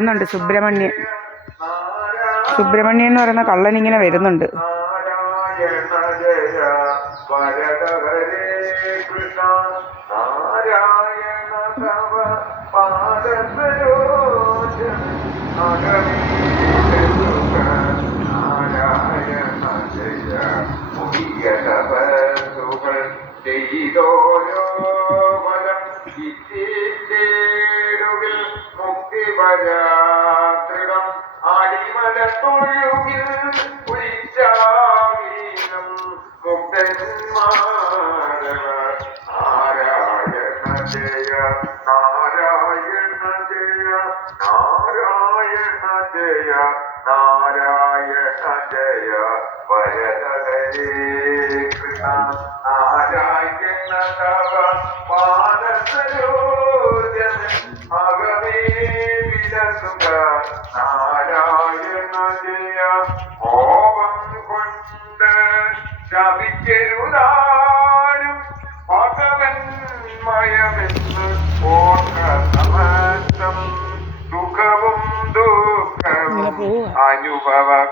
വരുന്നുണ്ട്. സുബ്രഹ്മണ്യൻ എന്ന് പറയുന്ന കള്ളൻ ഇങ്ങനെ വരുന്നുണ്ട്.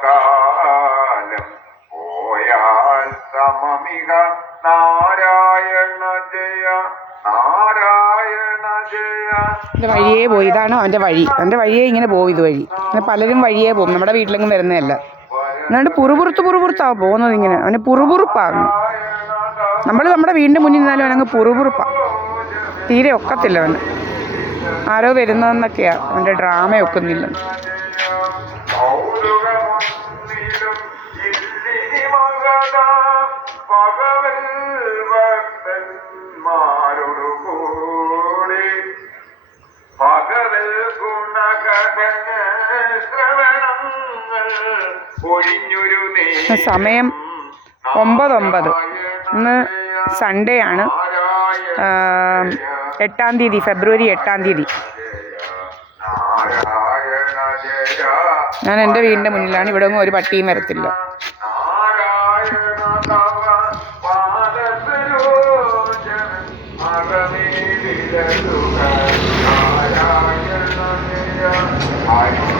അനുഭവകാലം പോയാൽ സമമിക നാരായണ ജയ നാരായണ ജയ. എൻ്റെ വഴിയേ പോയി. ഇതാണ് അവൻ്റെ വഴി. അവൻ്റെ വഴിയേ ഇങ്ങനെ പോകും. ഇതുവഴി അങ്ങനെ പലരും വഴിയേ പോകും. നമ്മുടെ വീട്ടിലെങ്കിലും വരുന്നതല്ല. എന്നാണ്ട് പുറുപുറത്താണ് പോകുന്നത്. ഇങ്ങനെ അവന് പുറുപുറുപ്പാണ്. നമ്മൾ നമ്മുടെ വീടിൻ്റെ മുന്നിൽ നിന്നാലും അവനങ്ങ് പുറുപുറുപ്പാണ്. തീരെ ഒക്കത്തില്ല അവന്. ആരോ വരുന്നതെന്നൊക്കെയാണ് അവൻ്റെ ഡ്രാമ ഒക്കുന്നില്ല. സമയം 9:09. ഇന്ന് സൺഡേ ആണ്. 8-ാം തീയതി, ഫെബ്രുവരി 8-ാം തീയതി. ഞാൻ എൻ്റെ വീടിൻ്റെ മുന്നിലാണ്. ഇവിടെ ഒന്നും ഒരു പട്ടിയും വരത്തില്ല. I